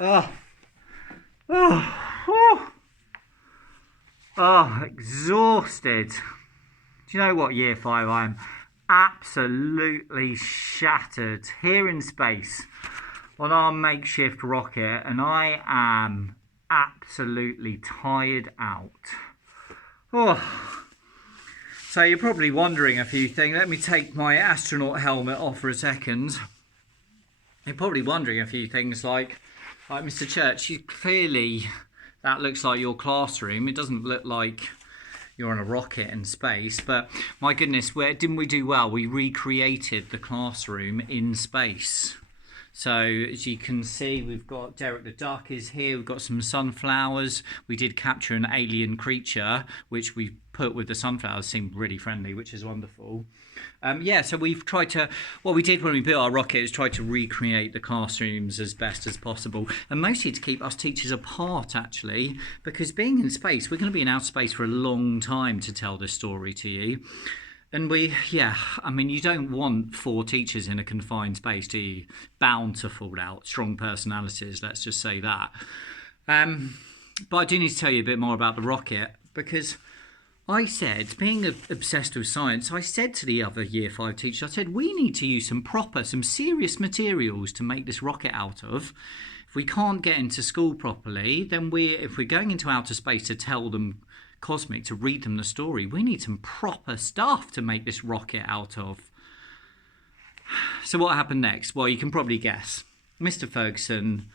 Oh, oh, exhausted. Do you know what, year five? I'm absolutely shattered here in space on our makeshift rocket, and I am absolutely tired out. Oh, so you're probably wondering a few things. Let me take my astronaut helmet off for a second. You're probably wondering a few things like Mr. Church, you clearly that looks like your classroom. It doesn't look like you're on a rocket in space, but my goodness, where didn't we do well? We recreated the classroom in space. So as you can see, we've got Derek the Duck is here. We've got some sunflowers. We did capture an alien creature, which we put with the sunflowers. Seemed really friendly, which is wonderful. So we've tried to. What we did when we built our rocket is try to recreate the classrooms as best as possible, and mostly to keep us teachers apart, actually, because being in space, we're going to be in outer space for a long time to tell this story to you. And you don't want four teachers in a confined space, do you? Bound to fall out. Strong personalities, let's just say that. But I do need to tell you a bit more about the rocket because I said, being obsessed with science, I said to the other year five teachers, I said, we need to use some serious materials to make this rocket out of. If we can't get into school properly, then if we're going into outer space to tell them cosmic, to read them the story, we need some proper stuff to make this rocket out of. So what happened next? Well, you can probably guess. Mr. Ferguson,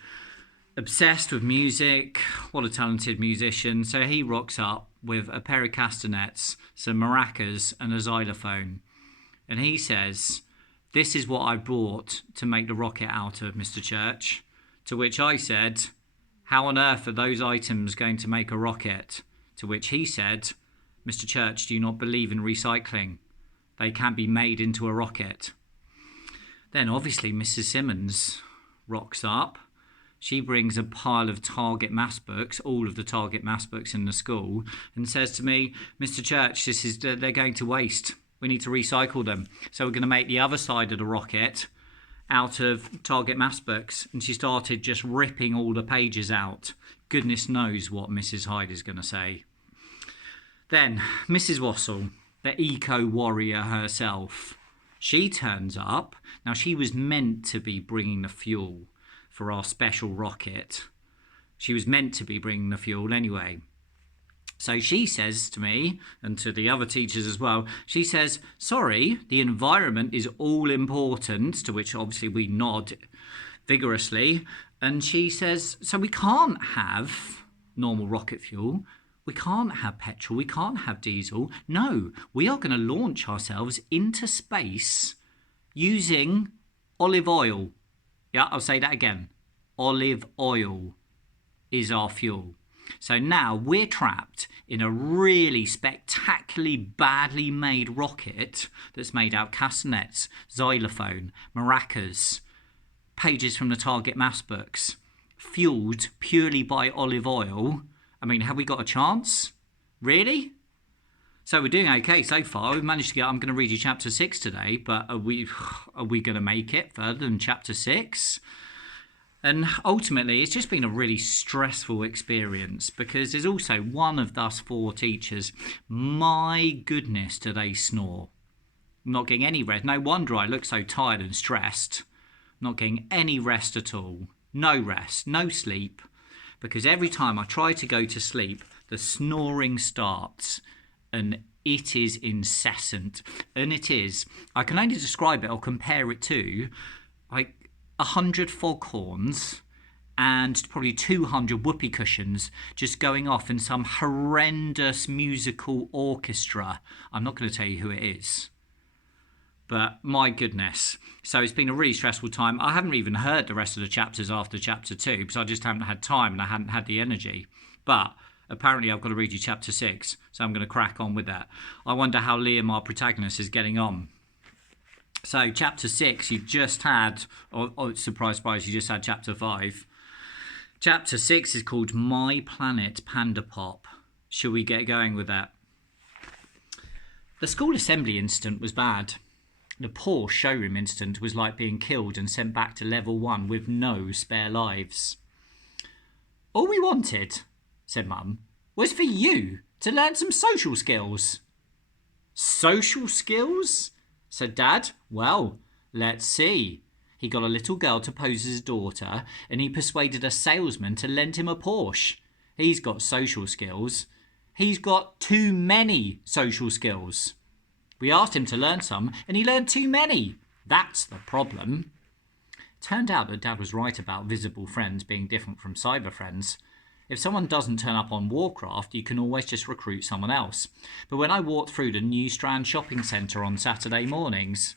obsessed with music, what a talented musician. So he rocks up with a pair of castanets, some maracas and a xylophone. And he says, this is what I brought to make the rocket out of, Mr. Church. To which I said, how on earth are those items going to make a rocket? To which he said, Mr. Church, do you not believe in recycling? They can be made into a rocket. Then obviously Mrs. Simmons rocks up. She brings a pile of Target maths books, all of the Target maths books in the school, and says to me, Mr. Church, they're going to waste. We need to recycle them. So we're going to make the other side of the rocket out of Target maths books. And she started just ripping all the pages out. Goodness knows what Mrs. Hyde is going to say. Then Mrs. Wassell, the eco-warrior herself, she turns up. Now, she was meant to be bringing the fuel for our special rocket. She was meant to be bringing the fuel anyway. So she says to me, and to the other teachers as well, she says, sorry, the environment is all important, to which obviously we nod vigorously. And she says, so we can't have normal rocket fuel. We can't have petrol. We can't have diesel. No, we are going to launch ourselves into space using olive oil. Yeah, I'll say that again. Olive oil is our fuel. So now we're trapped in a really spectacularly badly made rocket that's made out of castanets, xylophone, maracas, pages from the Target maths books, fueled purely by olive oil. I mean, have we got a chance? Really? So we're doing okay so far. We've managed to get, I'm going to read you chapter 6 today, but are we going to make it further than chapter 6? And ultimately, it's just been a really stressful experience because there's also one of us four teachers. My goodness, do they snore. I'm not getting any rest. No wonder I look so tired and stressed. I'm not getting any rest at all. No rest, no sleep. Because every time I try to go to sleep, the snoring starts and it is incessant. And it is, I can only describe it or compare it to like 100 foghorns and probably 200 whoopee cushions just going off in some horrendous musical orchestra. I'm not going to tell you who it is. But my goodness. So it's been a really stressful time. I haven't even heard the rest of the chapters after chapter 2 because I just haven't had time and I hadn't had the energy. But apparently I've got to read you chapter 6, so I'm going to crack on with that. I wonder how Liam, our protagonist, is getting on. So chapter 6, you just had, surprise, surprise, you just had chapter 5. Chapter 6 is called My Planet Panda Pop. Shall we get going with that? The school assembly incident was bad. The poor showroom incident was like being killed and sent back to level 1 with no spare lives. All we wanted, said Mum, was for you to learn some social skills. Social skills? Said Dad. Well, let's see. He got a little girl to pose as his daughter, and he persuaded a salesman to lend him a Porsche. He's got social skills. He's got too many social skills. We asked him to learn some, and he learned too many. That's the problem. Turned out that Dad was right about visible friends being different from cyber friends. If someone doesn't turn up on Warcraft, you can always just recruit someone else. But when I walked through the New Strand shopping centre on Saturday mornings,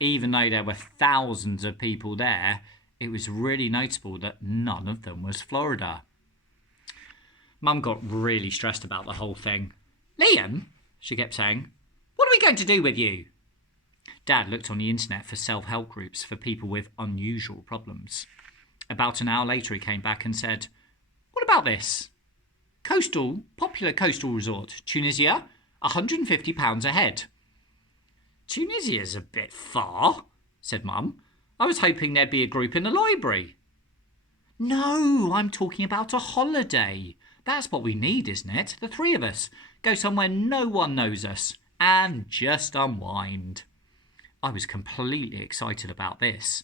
even though there were thousands of people there, it was really notable that none of them was Florida. Mum got really stressed about the whole thing. Liam, she kept saying, what are we going to do with you? Dad looked on the internet for self-help groups for people with unusual problems. About an hour later he came back and said, what about this? Popular coastal resort, Tunisia, £150 a head. Tunisia's a bit far, said Mum. I was hoping there'd be a group in the library. No, I'm talking about a holiday. That's what we need, isn't it? The three of us. Go somewhere no one knows us and just unwind. I was completely excited about this.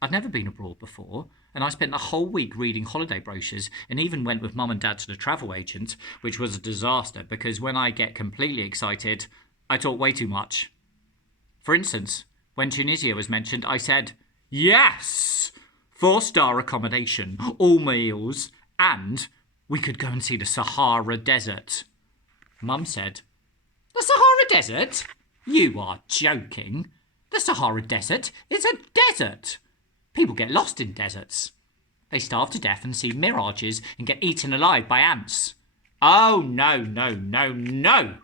I'd never been abroad before, and I spent the whole week reading holiday brochures and even went with Mum and Dad to the travel agent, which was a disaster because when I get completely excited, I talk way too much. For instance, when Tunisia was mentioned, I said, yes! 4-star accommodation, all meals, and we could go and see the Sahara Desert. Mum said, the Sahara Desert? You are joking. The Sahara Desert is a desert. People get lost in deserts. They starve to death and see mirages and get eaten alive by ants. Oh, no, no, no, no.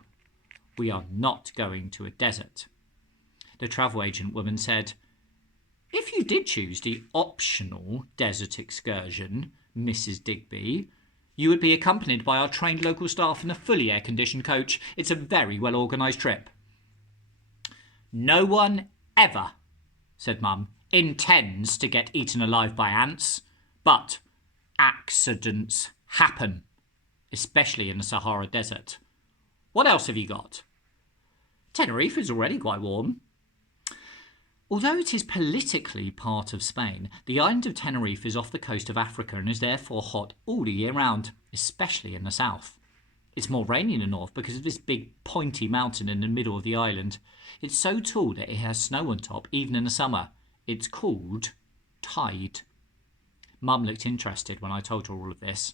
We are not going to a desert. The travel agent woman said, if you did choose the optional desert excursion, Mrs. Digby, you would be accompanied by our trained local staff in a fully air-conditioned coach. It's a very well-organised trip. No one ever, said Mum, intends to get eaten alive by ants, but accidents happen, especially in the Sahara Desert. What else have you got? Tenerife is already quite warm. Although it is politically part of Spain, the island of Tenerife is off the coast of Africa and is therefore hot all the year round, especially in the south. It's more rainy in the north because of this big pointy mountain in the middle of the island. It's so tall that it has snow on top even in the summer. It's called Tide. Mum looked interested when I told her all of this.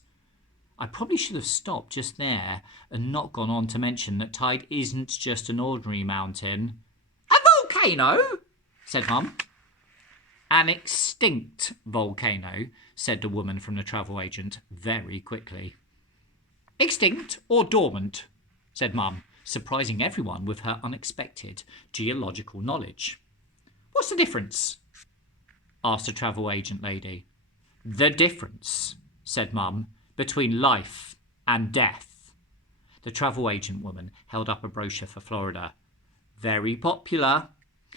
I probably should have stopped just there and not gone on to mention that Tide isn't just an ordinary mountain. A volcano, said Mum. An extinct volcano, said the woman from the travel agent very quickly. Extinct or dormant, said Mum, surprising everyone with her unexpected geological knowledge. What's the difference? Asked the travel agent lady. The difference, said Mum, between life and death. The travel agent woman held up a brochure for Florida. Very popular.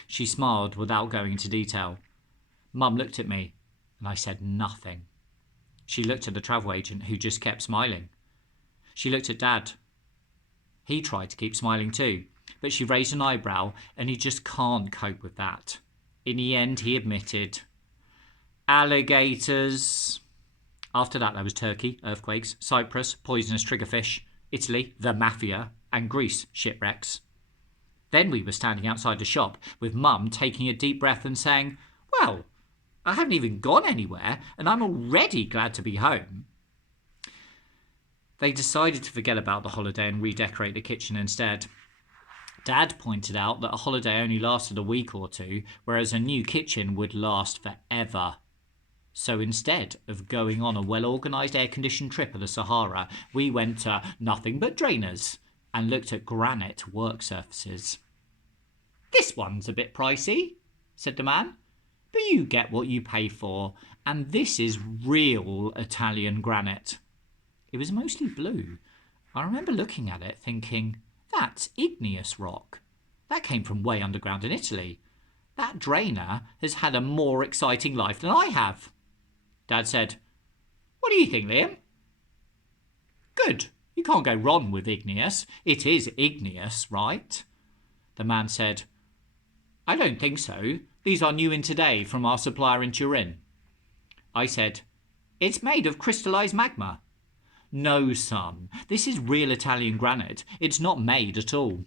She smiled without going into detail. Mum looked at me, and I said nothing. She looked at the travel agent, who just kept smiling. She looked at Dad. He tried to keep smiling too, but she raised an eyebrow, and he just can't cope with that. In the end, he admitted, alligators. After that, there was Turkey, earthquakes, Cyprus, poisonous triggerfish, Italy, the mafia, and Greece, shipwrecks. Then we were standing outside the shop, with Mum taking a deep breath and saying, well, I haven't even gone anywhere, and I'm already glad to be home. They decided to forget about the holiday and redecorate the kitchen instead. Dad pointed out that a holiday only lasted a week or two, whereas a new kitchen would last forever. So instead of going on a well-organised air-conditioned trip of the Sahara, we went to Nothing But Drainers and looked at granite work surfaces. This one's a bit pricey, said the man, but you get what you pay for, and this is real Italian granite. It was mostly blue. I remember looking at it thinking, that's igneous rock. That came from way underground in Italy. That drainer has had a more exciting life than I have. Dad said, what do you think, Liam? Good. You can't go wrong with igneous. It is igneous, right? The man said, I don't think so. These are new in today from our supplier in Turin. I said, it's made of crystallised magma. No, son, this is real Italian granite. It's not made at all.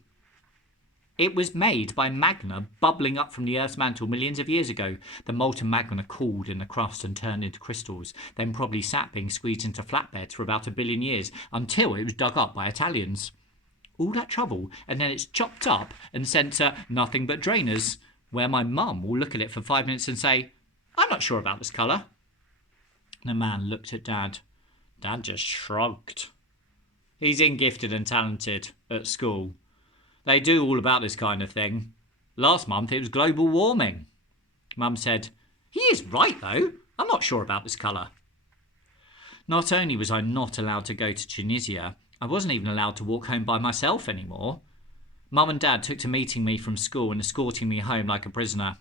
It was made by magma bubbling up from the Earth's mantle millions of years ago. The molten magma cooled in the crust and turned into crystals, then probably sat being squeezed into flatbeds for about 1 billion years until it was dug up by Italians. All that trouble, and then it's chopped up and sent to nothing but drainers, where my mum will look at it for 5 minutes and say, I'm not sure about this colour. The man looked at Dad. Dad just shrugged. He's in gifted and talented at school. They do all about this kind of thing. Last month it was global warming. Mum said, he is right though. I'm not sure about this colour. Not only was I not allowed to go to Tunisia, I wasn't even allowed to walk home by myself anymore. Mum and Dad took to meeting me from school and escorting me home like a prisoner.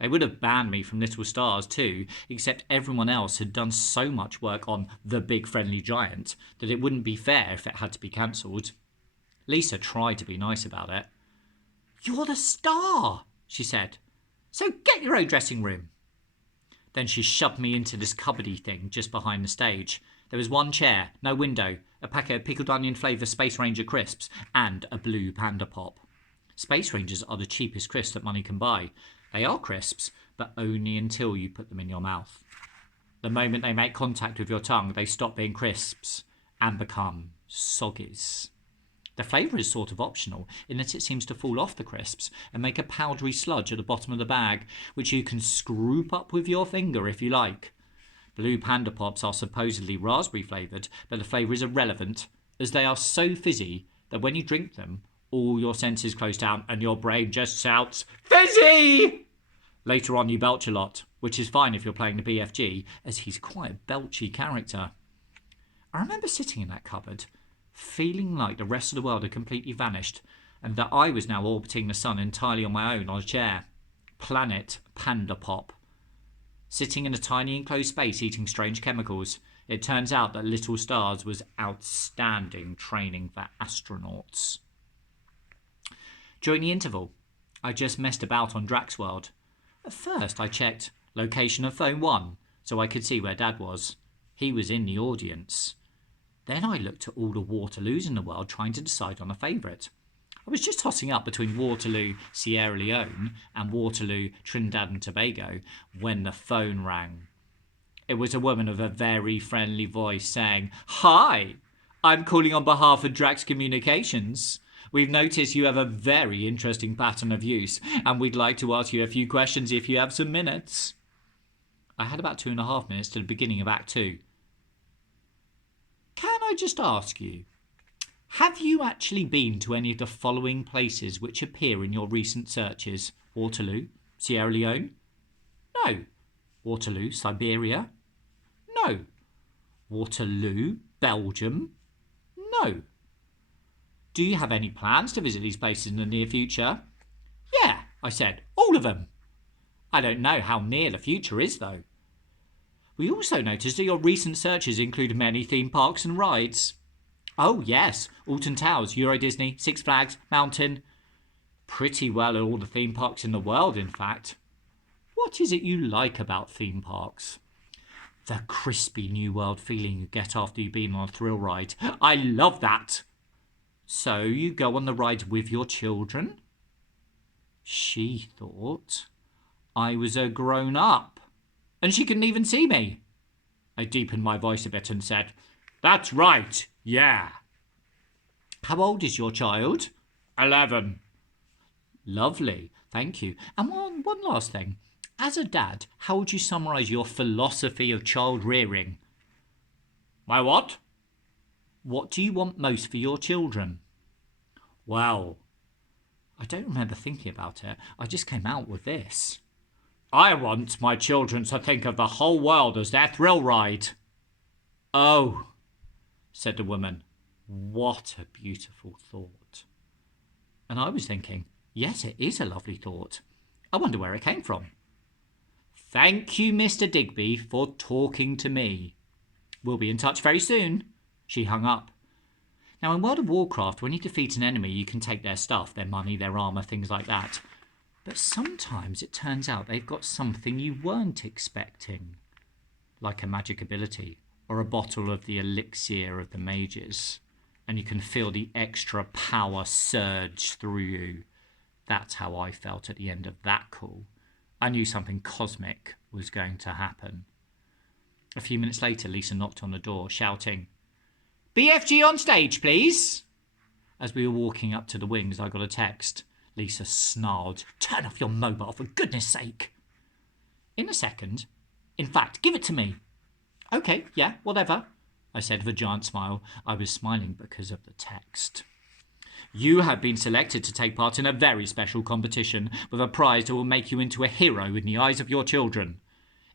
They would have banned me from Little Stars too, except everyone else had done so much work on The Big Friendly Giant that it wouldn't be fair if it had to be cancelled. Lisa tried to be nice about it. You're the star, she said. So get your own dressing room. Then she shoved me into this cupboardy thing just behind the stage. There was one chair, no window, a packet of pickled onion flavour Space Ranger crisps, and a blue Panda Pop. Space Rangers are the cheapest crisps that money can buy. They are crisps, but only until you put them in your mouth. The moment they make contact with your tongue, they stop being crisps and become soggies. The flavour is sort of optional in that it seems to fall off the crisps and make a powdery sludge at the bottom of the bag, which you can scoop up with your finger if you like. Blue Panda Pops are supposedly raspberry flavoured, but the flavour is irrelevant, as they are so fizzy that when you drink them, all your senses close down and your brain just shouts, fizzy! Later on you belch a lot, which is fine if you're playing the BFG, as he's quite a belchy character. I remember sitting in that cupboard, feeling like the rest of the world had completely vanished, and that I was now orbiting the sun entirely on my own on a chair. Planet Panda Pop. Sitting in a tiny enclosed space eating strange chemicals, it turns out that Little Stars was outstanding training for astronauts. During the interval, I just messed about on Drax World. At first I checked location of phone 1 so I could see where Dad was. He was in the audience. Then I looked at all the Waterloos in the world trying to decide on a favourite. I was just tossing up between Waterloo, Sierra Leone and Waterloo, Trinidad and Tobago when the phone rang. It was a woman with a very friendly voice saying, Hi, I'm calling on behalf of Drax Communications. We've noticed you have a very interesting pattern of use and we'd like to ask you a few questions if you have some minutes. I had about 2.5 minutes to the beginning of Act 2. Can I just ask you, have you actually been to any of the following places which appear in your recent searches? Waterloo, Sierra Leone? No. Waterloo, Siberia? No. Waterloo, Belgium? No. Do you have any plans to visit these places in the near future? Yeah, I said, all of them. I don't know how near the future is, though. We also noticed that your recent searches include many theme parks and rides. Oh, yes, Alton Towers, Euro Disney, Six Flags, Mountain. Pretty well all the theme parks in the world, in fact. What is it you like about theme parks? The crispy New World feeling you get after you've been on a thrill ride. I love that. So you go on the rides with your children? She thought I was a grown-up, and she couldn't even see me. I deepened my voice a bit and said, That's right, yeah. How old is your child? 11. Lovely, thank you. And one last thing. As a dad, how would you summarise your philosophy of child rearing? My what? What do you want most for your children? Well, I don't remember thinking about it. I just came out with this. I want my children to think of the whole world as their thrill ride. Oh, said the woman, what a beautiful thought. And I was thinking, yes, it is a lovely thought. I wonder where it came from. Thank you, Mr. Digby, for talking to me. We'll be in touch very soon. She hung up. Now, in World of Warcraft, when you defeat an enemy, you can take their stuff, their money, their armour, things like that. But sometimes it turns out they've got something you weren't expecting, like a magic ability or a bottle of the elixir of the mages, and you can feel the extra power surge through you. That's how I felt at the end of that call. I knew something cosmic was going to happen. A few minutes later, Lisa knocked on the door, shouting, "BFG on stage, please!" As we were walking up to the wings, I got a text. Lisa snarled, "Turn off your mobile, for goodness sake!" In a second. "In fact, give it to me." "Okay, yeah, whatever," I said with a giant smile. I was smiling because of the text. "You have been selected to take part in a very special competition with a prize that will make you into a hero in the eyes of your children.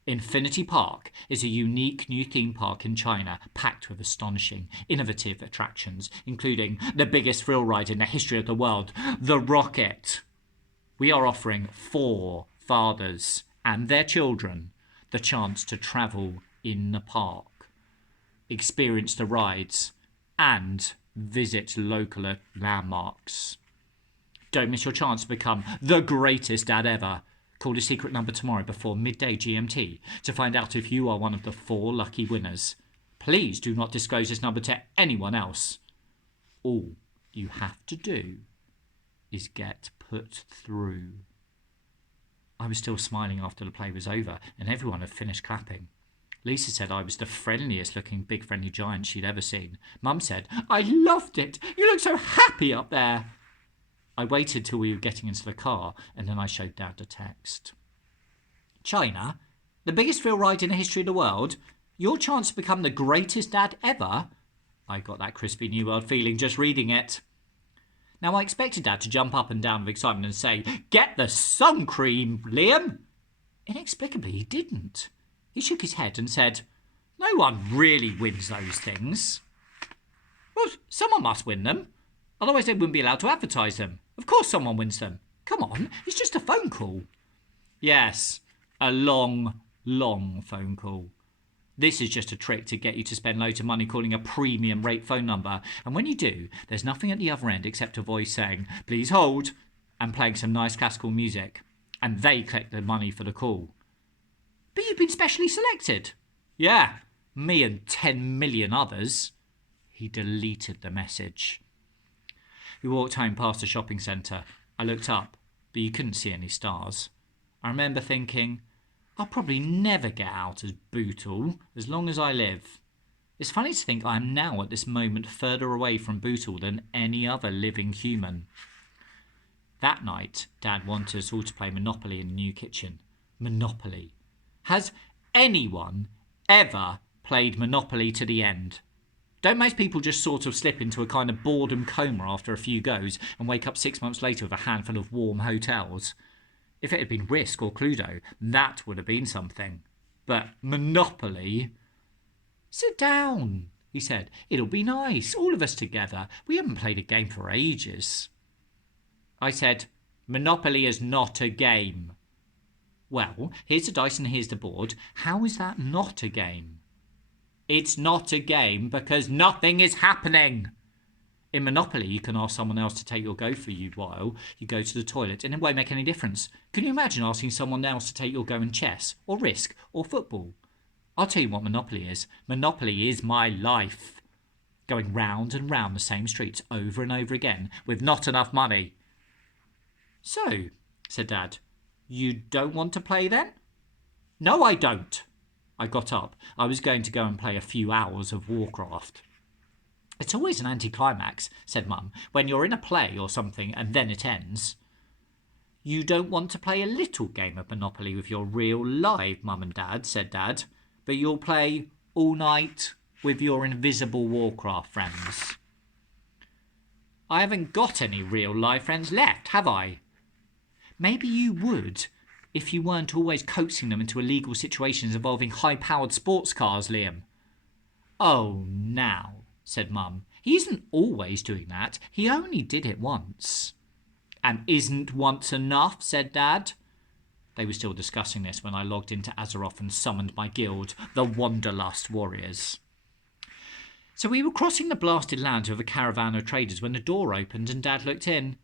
Infinity Park is a unique new theme park in China, packed with astonishing, innovative attractions, including the biggest thrill ride in the history of the world, the Rocket. We are offering 4 fathers and their children the chance to travel in the park, experience the rides, and visit local landmarks. Don't miss your chance to become the greatest dad ever. Call the secret number tomorrow before midday GMT to find out if you are one of the 4 lucky winners. Please do not disclose this number to anyone else. All you have to do is get put through." I was still smiling after the play was over and everyone had finished clapping. Lisa said I was the friendliest looking big friendly giant she'd ever seen. Mum said, "I loved it. You look so happy up there." I waited till we were getting into the car and then I showed Dad the text. "China, the biggest thrill ride in the history of the world, your chance to become the greatest dad ever." I got that crispy New World feeling just reading it. Now I expected Dad to jump up and down with excitement and say, "Get the sun cream, Liam." Inexplicably he didn't. He shook his head and said, "No one really wins those things." "Well, someone must win them. Otherwise they wouldn't be allowed to advertise them. Of course someone wins them. Come on, it's just a phone call." "Yes, a long, long phone call. This is just a trick to get you to spend loads of money calling a premium rate phone number. And when you do, there's nothing at the other end except a voice saying, 'Please hold,' and playing some nice classical music. And they collect the money for the call." "But you've been specially selected." "Yeah, me and 10 million others." He deleted the message. We walked home past a shopping centre. I looked up, but you couldn't see any stars. I remember thinking, I'll probably never get out as Bootle as long as I live. It's funny to think I am now at this moment further away from Bootle than any other living human. That night, Dad wanted us all to play Monopoly in the new kitchen. Monopoly. Has anyone ever played Monopoly to the end? Don't most people just sort of slip into a kind of boredom coma after a few goes and wake up 6 months later with a handful of warm hotels? If it had been Risk or Cluedo, that would have been something. But Monopoly? "Sit down," he said. "It'll be nice, all of us together. We haven't played a game for ages." I said, "Monopoly is not a game." "Well, here's the dice and here's the board. How is that not a game?" "It's not a game because nothing is happening. In Monopoly, you can ask someone else to take your go for you while you go to the toilet, and it won't make any difference. Can you imagine asking someone else to take your go in chess, or Risk, or football? I'll tell you what Monopoly is. Monopoly is my life. Going round and round the same streets over and over again with not enough money." "So," said Dad, "you don't want to play then?" "No, I don't." I got up. I was going to go and play a few hours of Warcraft. "It's always an anticlimax," said Mum, "when you're in a play or something and then it ends." "You don't want to play a little game of Monopoly with your real live Mum and Dad," said Dad, "but you'll play all night with your invisible Warcraft friends." "I haven't got any real live friends left, have I?" "Maybe you would if you weren't always coaxing them into illegal situations involving high-powered sports cars, Liam." "Oh, now," said Mum. "He isn't always doing that. He only did it once." "And isn't once enough?" said Dad. They were still discussing this when I logged into Azeroth and summoned my guild, the Wanderlust Warriors. So we were crossing the blasted lands with a caravan of traders when the door opened and Dad looked in.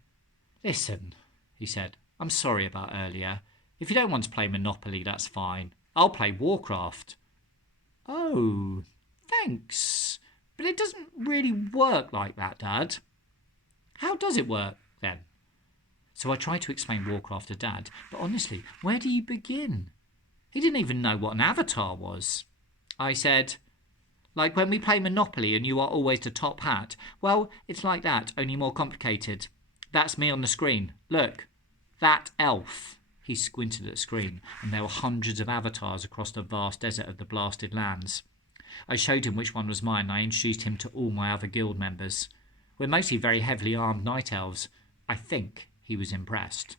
Listen, he said, I'm sorry about earlier. If you don't want to play Monopoly, that's fine. I'll play Warcraft. Oh, thanks. But it doesn't really work like that, Dad. How does it work, then? So I tried to explain Warcraft to Dad, but honestly, where do you begin? He didn't even know what an avatar was. I said, like when we play Monopoly and you are always the top hat. Well, it's like that, only more complicated. That's me on the screen. Look, that elf. He squinted at the screen, and there were hundreds of avatars across the vast desert of the blasted lands. I showed him which one was mine, and I introduced him to all my other guild members. We're mostly very heavily armed night elves. I think he was impressed.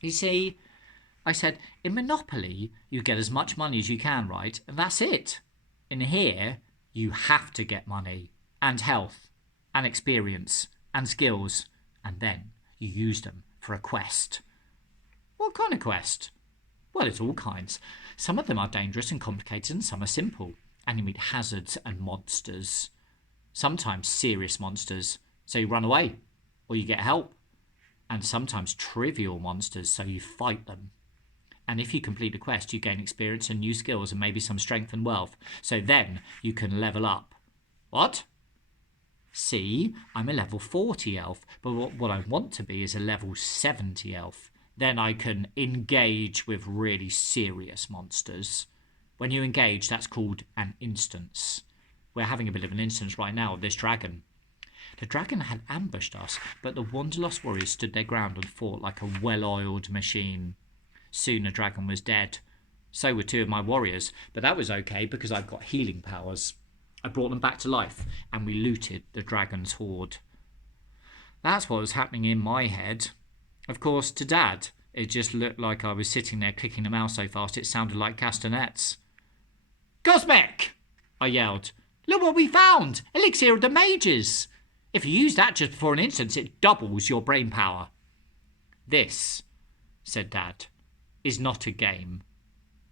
You see, I said, in Monopoly, you get as much money as you can, right? And that's it. In here, you have to get money, and health, and experience, and skills, and then you use them for a quest. What kind of quest? Well, it's all kinds. Some of them are dangerous and complicated, and some are simple, and you meet hazards and monsters. Sometimes serious monsters, so you run away, or you get help. And sometimes trivial monsters, so you fight them. And if you complete the quest, you gain experience and new skills and maybe some strength and wealth. So then you can level up. What? See, I'm a level 40 elf, but what I want to be is a level 70 elf. Then I can engage with really serious monsters. When you engage, that's called an instance. We're having a bit of an instance right now of this dragon. The dragon had ambushed us, but the Wanderlust warriors stood their ground and fought like a well-oiled machine. Soon the dragon was dead. So were two of my warriors, but that was okay because I've got healing powers. I brought them back to life, and we looted the dragon's hoard. That's what was happening in my head. Of course, to Dad, it just looked like I was sitting there clicking the mouse so fast it sounded like castanets. Cosmic! I yelled. Look what we found! Elixir of the Mages! If you use that just before an instance, it doubles your brain power. This, said Dad, is not a game.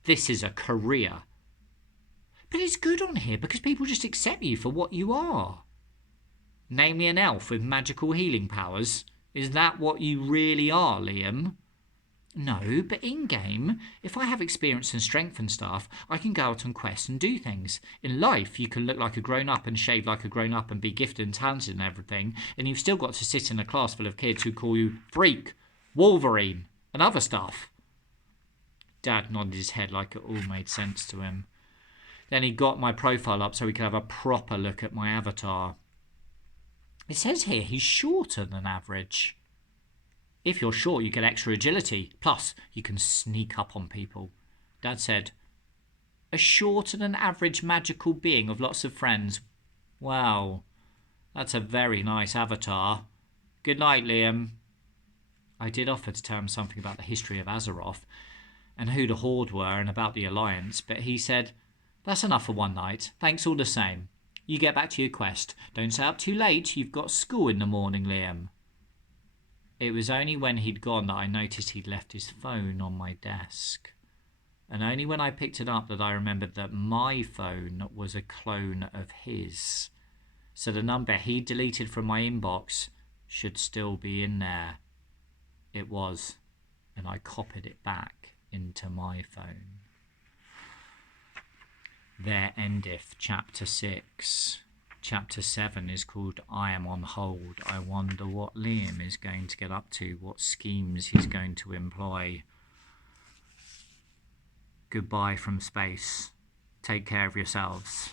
This is a career. But it's good on here because people just accept you for what you are. Namely an elf with magical healing powers. Is that what you really are, Liam? No, but in-game, if I have experience and strength and stuff, I can go out on quests and do things. In life, you can look like a grown-up and shave like a grown-up and be gifted and talented and everything, and you've still got to sit in a class full of kids who call you Freak, Wolverine, and other stuff. Dad nodded his head like it all made sense to him. Then he got my profile up so he could have a proper look at my avatar. It says here he's shorter than average. If you're short, you get extra agility. Plus, you can sneak up on people. Dad said, a shorter than average magical being with lots of friends. Wow, that's a very nice avatar. Good night, Liam. I did offer to tell him something about the history of Azeroth and who the Horde were and about the Alliance, but he said, that's enough for one night. Thanks all the same. You get back to your quest. Don't stay up too late. You've got school in the morning, Liam. It was only when he'd gone that I noticed he'd left his phone on my desk. And only when I picked it up that I remembered that my phone was a clone of his. So the number he deleted from my inbox should still be in there. It was, and I copied it back into my phone. There endeth chapter 6. Chapter 7 is called I Am on Hold. I wonder what Liam is going to get up to, what schemes he's going to employ. Goodbye from space. Take care of yourselves.